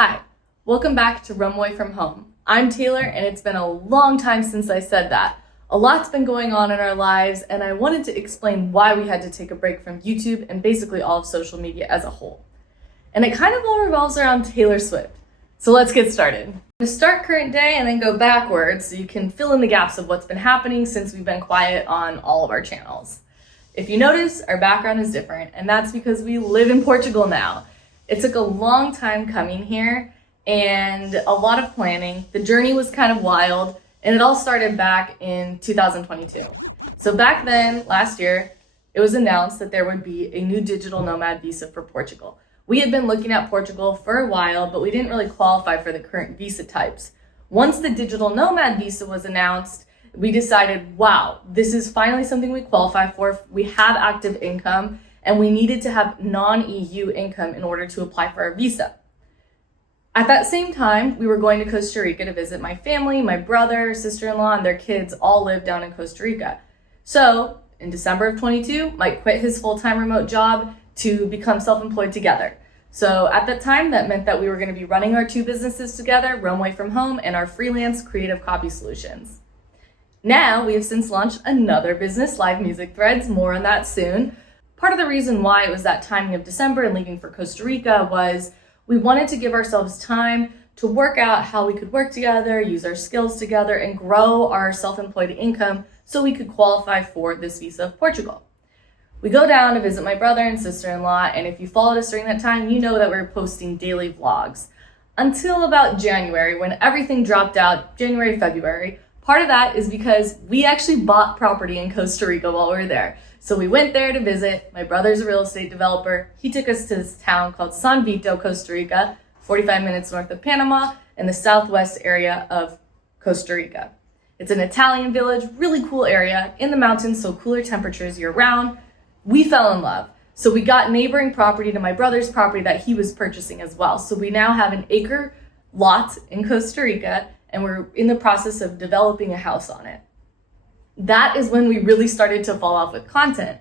Hi, welcome back to Run Away From Home. I'm Taylor, and it's been a long time since I said that. A lot's been going on in our lives, and I wanted to explain why we had to take a break from YouTube and basically all of social media as a whole. And it kind of all revolves around Taylor Swift. So let's get started. I'm going to start current day and then go backwards so you can fill in the gaps of what's been happening since we've been quiet on all of our channels. If you notice, our background is different, and that's because we live in Portugal now. It took a long time coming here and a lot of planning. The journey was kind of wild, and it all started back in 2022. So back then, last year, it was announced that there would be a new digital nomad visa for Portugal. We had been looking at Portugal for a while, but we didn't really qualify for the current visa types. Once the digital nomad visa was announced, we decided, wow, this is finally something we qualify for. We have active income, and we needed to have non-EU income in order to apply for our visa. At that same time, we were going to Costa Rica to visit my family. My brother, sister-in-law, and their kids all live down in Costa Rica. So in December of 22, Mike quit his full-time remote job to become self-employed together. So at that time, that meant that we were going to be running our two businesses together, Run Away From Home and our freelance creative copy solutions. Now, we have since launched another business, Live Music Threads, more on that soon. Part of the reason why it was that timing of December and leaving for Costa Rica was we wanted to give ourselves time to work out how we could work together, use our skills together, and grow our self-employed income so we could qualify for this visa of Portugal. We go down to visit my brother and sister-in-law, and if you followed us during that time, you know that we were posting daily vlogs. Until about January, when everything dropped out, January, February. Part of that is because we actually bought property in Costa Rica while we were there. So we went there to visit. My brother's a real estate developer. He took us to this town called San Vito, Costa Rica, 45 minutes north of Panama, in the southwest area of Costa Rica. It's an Italian village, really cool area, in the mountains, so cooler temperatures year-round. We fell in love. So we got neighboring property to my brother's property that he was purchasing as well. So we now have an acre lot in Costa Rica, and we're in the process of developing a house on it. That is when we really started to fall off with content.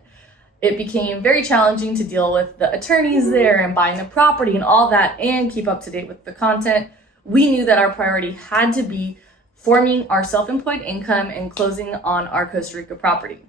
It became very challenging to deal with the attorneys there and buying the property and all that and keep up to date with the content. We knew that our priority had to be forming our self-employed income and closing on our Costa Rica property.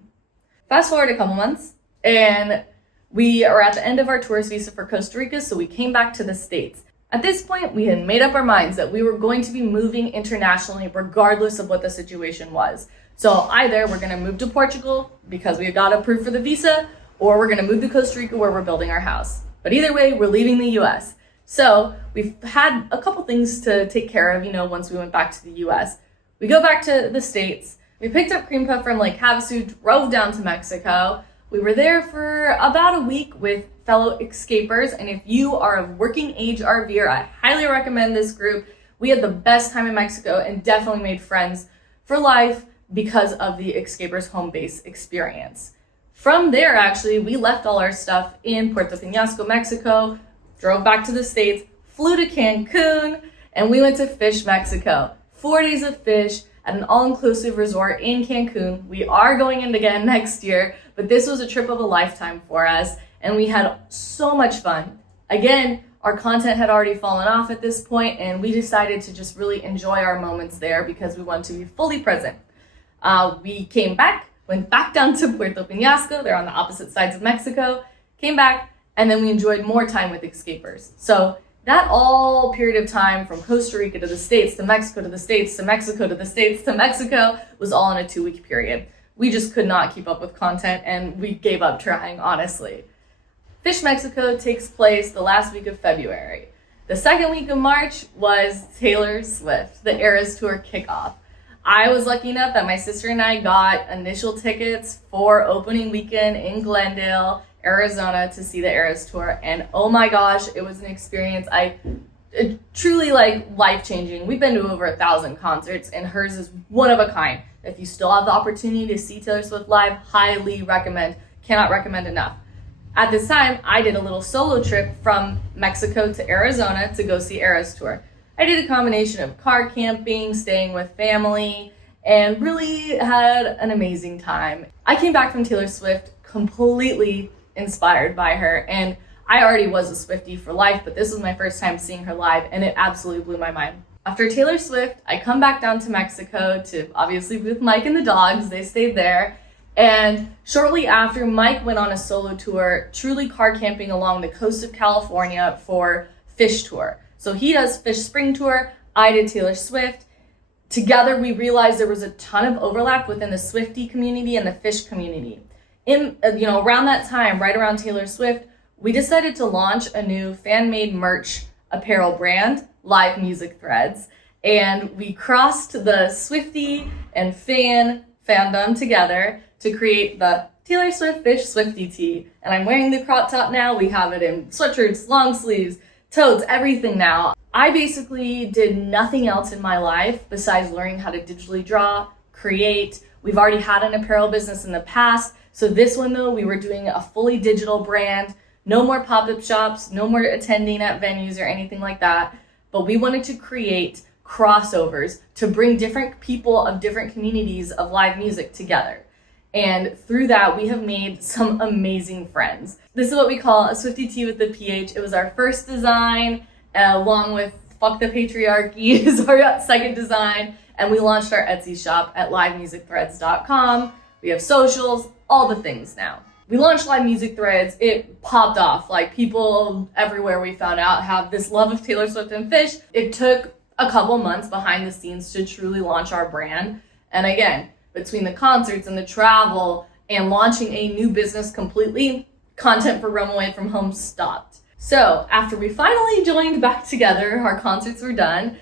Fast forward a couple months, and we are at the end of our tourist visa for Costa Rica, so we came back to the States. At this point, we had made up our minds that we were going to be moving internationally regardless of what the situation was. So either we're going to move to Portugal because we got approved for the visa, or we're going to move to Costa Rica where we're building our house. But either way, we're leaving the US. So we've had a couple things to take care of, once we went back to the US. We go back to the States. We picked up Cream Puff from Lake Havasu, drove down to Mexico. We were there for about a week with fellow escapers, and if you are a working age RVer, I highly recommend this group. We had the best time in Mexico and definitely made friends for life because of the escapers home base experience. From there, actually, we left all our stuff in Puerto Peñasco, Mexico, drove back to the States, flew to Cancun, and we went to Phish, Mexico. 4 days of Phish at an all-inclusive resort in Cancun. We are going in again next year, but this was a trip of a lifetime for us, and we had so much fun. Again, our content had already fallen off at this point, and we decided to just really enjoy our moments there because we wanted to be fully present. We came back, went back down to Puerto Peñasco, they're on the opposite sides of Mexico, came back, and then we enjoyed more time with escapers. So that all period of time from Costa Rica to the States, to Mexico, to the States, to Mexico, to the States, to Mexico was all in a 2-week period. We just could not keep up with content, and we gave up trying, honestly. Phish Mexico takes place the last week of February. The second week of March was Taylor Swift, the Eras Tour kickoff. I was lucky enough that my sister and I got initial tickets for opening weekend in Glendale, Arizona to see the Eras Tour. And oh my gosh, it was an experience truly life-changing. We've been to over 1,000 concerts, and hers is one of a kind. If you still have the opportunity to see Taylor Swift live, highly recommend. Cannot recommend enough. At this time, I did a little solo trip from Mexico to Arizona to go see Eras Tour. I did a combination of car camping, staying with family, and really had an amazing time. I came back from Taylor Swift completely inspired by her, and I already was a Swiphtie for life, but this was my first time seeing her live, and it absolutely blew my mind. After Taylor Swift, I come back down to Mexico to obviously be with Mike and the dogs. They stayed there. And shortly after, Mike went on a solo tour, truly car camping along the coast of California for Phish tour. So he does Phish spring tour, I did Taylor Swift. Together, we realized there was a ton of overlap within the Swiphtie community and the Phish community. Around that time, right around Taylor Swift, we decided to launch a new fan-made merch apparel brand, Live Music Threads. And we crossed the Swiphtie and fandom together to create the Taylor Swift Phish Swiphtie tee. And I'm wearing the crop top now. We have it in sweatshirts, long sleeves, totes, everything now. I basically did nothing else in my life besides learning how to digitally draw, create. We've already had an apparel business in the past. So this one though, we were doing a fully digital brand. No more pop-up shops, no more attending at venues or anything like that. But we wanted to create crossovers to bring different people of different communities of live music together. And through that, we have made some amazing friends. This is what we call a Swiphtie tee with the PH. It was our first design, along with Fuck the Patriarchy is our second design. And we launched our Etsy shop at livemusicthreads.com. We have socials, all the things now. We launched Live Music Threads. It popped off. Like, people everywhere we found out have this love of Taylor Swift and Phish. It took a couple months behind the scenes to truly launch our brand. And again, between the concerts and the travel and launching a new business completely, content for Run Away From Home stopped. So after we finally joined back together, our concerts were done,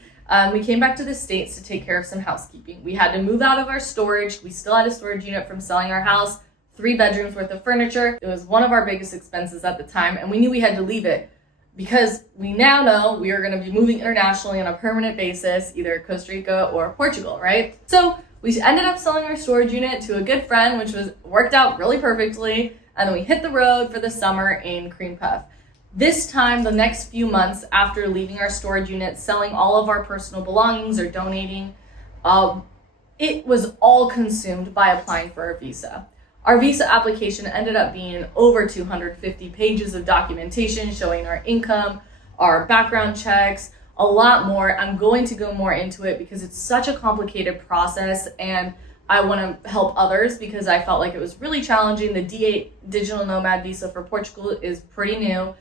we came back to the States to take care of some housekeeping. We had to move out of our storage. We still had a storage unit from selling our house, 3 bedrooms worth of furniture. It was one of our biggest expenses at the time, and we knew we had to leave it because we now know we are going to be moving internationally on a permanent basis, either Costa Rica or Portugal, right? So we ended up selling our storage unit to a good friend, which worked out really perfectly, and then we hit the road for the summer in Cream Puff. This time, the next few months after leaving our storage unit, selling all of our personal belongings or donating, it was all consumed by applying for our visa. Our visa application ended up being over 250 pages of documentation showing our income, our background checks, a lot more. I'm going to go more into it because it's such a complicated process and I want to help others because I felt like it was really challenging. The D8 Digital Nomad visa for Portugal is pretty new.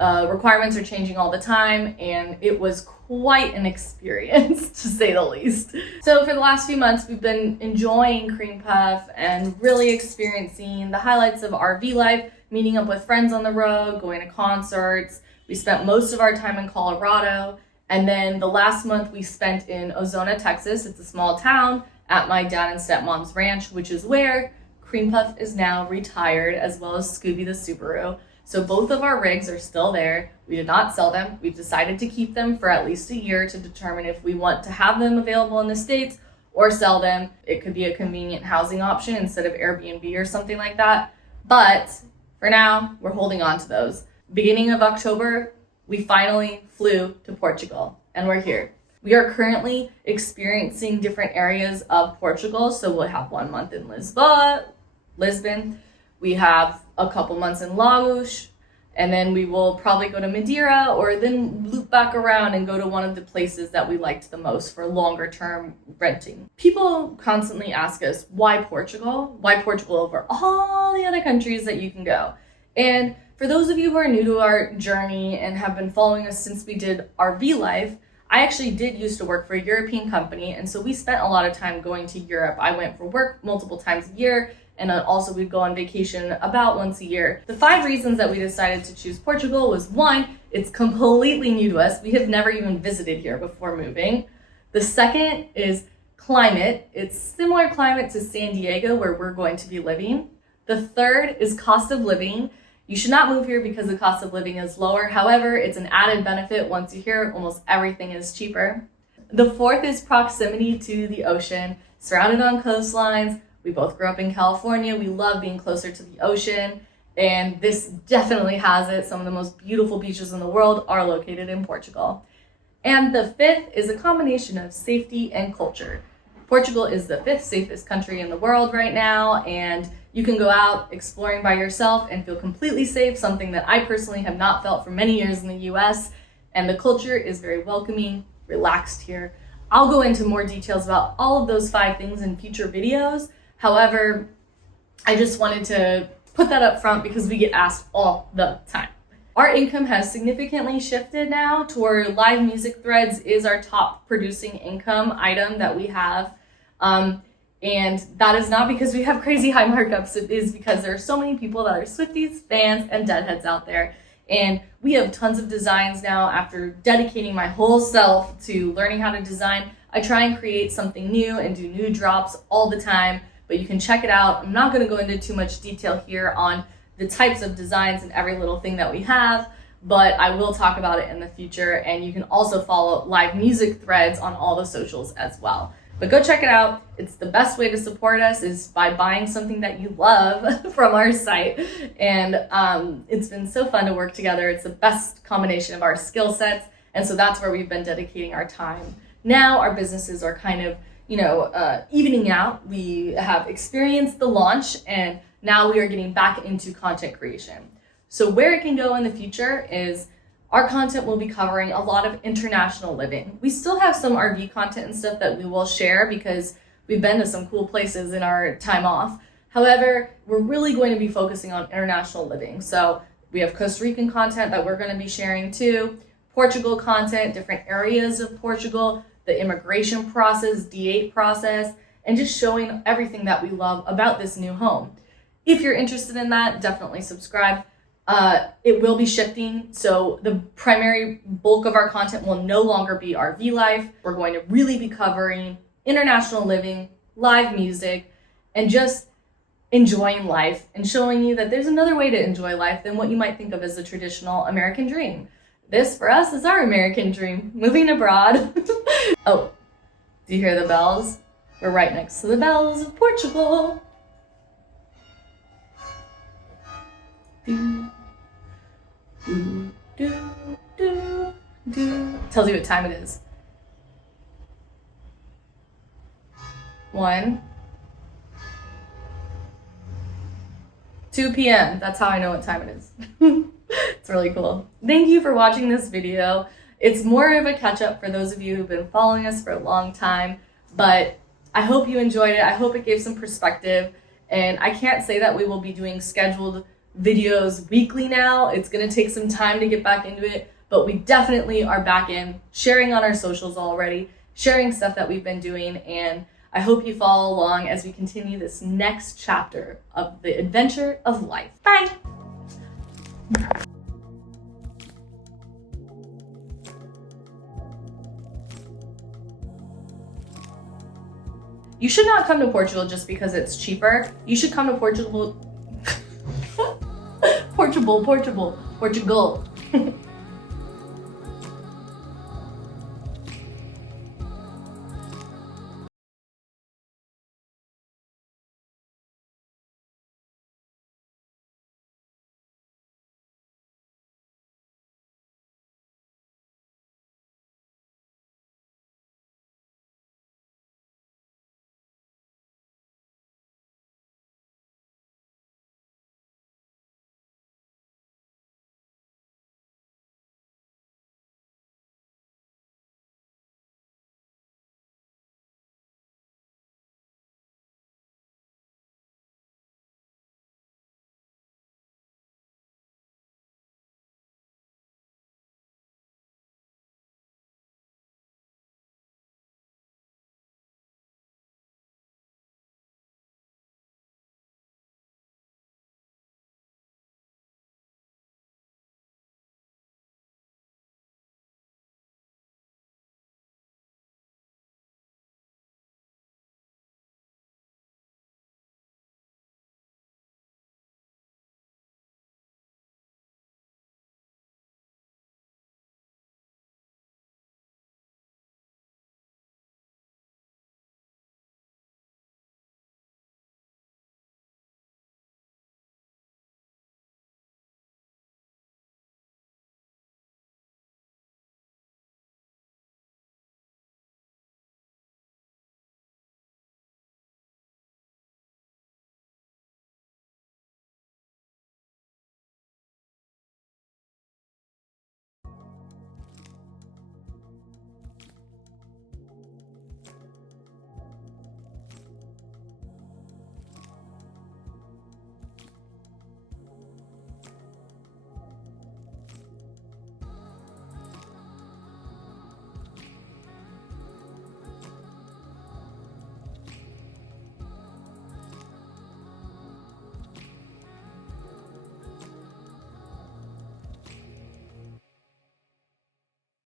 Requirements are changing all the time, and it was quite an experience to say the least. So for the last few months, we've been enjoying Cream Puff and really experiencing the highlights of RV life, meeting up with friends on the road, going to concerts. We spent most of our time in Colorado, and then the last month we spent in Ozona, Texas. It's a small town at my dad and stepmom's ranch, which is where Cream Puff is now retired, as well as Scooby the Subaru. So both of our rigs are still there. We did not sell them. We've decided to keep them for at least a year to determine if we want to have them available in the States or sell them. It could be a convenient housing option instead of Airbnb or something like that. But for now, we're holding on to those. Beginning of October, we finally flew to Portugal and we're here. We are currently experiencing different areas of Portugal. So we'll have 1 month in Lisbon. We have a couple months in Lagos, and then we will probably go to Madeira or then loop back around and go to one of the places that we liked the most for longer term renting. People constantly ask us, why Portugal? Why Portugal over all the other countries that you can go? And for those of you who are new to our journey and have been following us since we did RV life, I actually did used to work for a European company, and so we spent a lot of time going to Europe. I went for work multiple times a year, and also we'd go on vacation about once a year. The 5 reasons that we decided to choose Portugal was 1, it's completely new to us. We have never even visited here before moving. The second is climate. It's similar climate to San Diego where we're going to be living. The third is cost of living. You should not move here because the cost of living is lower. However, it's an added benefit. Once you're here, almost everything is cheaper. The fourth is proximity to the ocean, surrounded on coastlines. We both grew up in California. We love being closer to the ocean, and this definitely has it. Some of the most beautiful beaches in the world are located in Portugal. And the fifth is a combination of safety and culture. Portugal is the 5th safest country in the world right now, and you can go out exploring by yourself and feel completely safe, something that I personally have not felt for many years in the US, and the culture is very welcoming, relaxed here. I'll go into more details about all of those 5 things in future videos. However, I just wanted to put that up front because we get asked all the time. Our income has significantly shifted now to where live music threads is our top producing income item that we have. And that is not because we have crazy high markups. It is because there are so many people that are Swifties, fans, and deadheads out there. And we have tons of designs now. After dedicating my whole self to learning how to design, I try and create something new and do new drops all the time, but you can check it out. I'm not going to go into too much detail here on the types of designs and every little thing that we have, but I will talk about it in the future, and you can also follow live music threads on all the socials as well. But go check it out. It's the best way to support us is by buying something that you love from our site, and it's been so fun to work together. It's the best combination of our skill sets, and so that's where we've been dedicating our time. Now our businesses are kind of, evening out. We have experienced the launch, and now we are getting back into content creation. So where it can go in the future is our content will be covering a lot of international living. We still have some RV content and stuff that we will share because we've been to some cool places in our time off. However, we're really going to be focusing on international living. So we have Costa Rican content that we're going to be sharing too, Portugal content, different areas of Portugal, the immigration process, D8 process, and just showing everything that we love about this new home. If you're interested in that, definitely subscribe. It will be shifting, so the primary bulk of our content will no longer be RV life. We're going to really be covering international living, live music, and just enjoying life and showing you that there's another way to enjoy life than what you might think of as the traditional American dream. This, for us, is our American dream, moving abroad. Oh, do you hear the bells? We're right next to the bells of Portugal. Do, do, do, do, do. Tells you what time it is. 1, 2 p.m. That's how I know what time it is. It's really cool. Thank you for watching this video. It's more of a catch-up for those of you who've been following us for a long time, but I hope you enjoyed it. I hope it gave some perspective, and I can't say that we will be doing scheduled videos weekly now. It's going to take some time to get back into it, but we definitely are back in sharing on our socials already, sharing stuff that we've been doing, and I hope you follow along as we continue this next chapter of the adventure of life. Bye! You should not come to Portugal just because it's cheaper. You should come to Portugal. Portugal.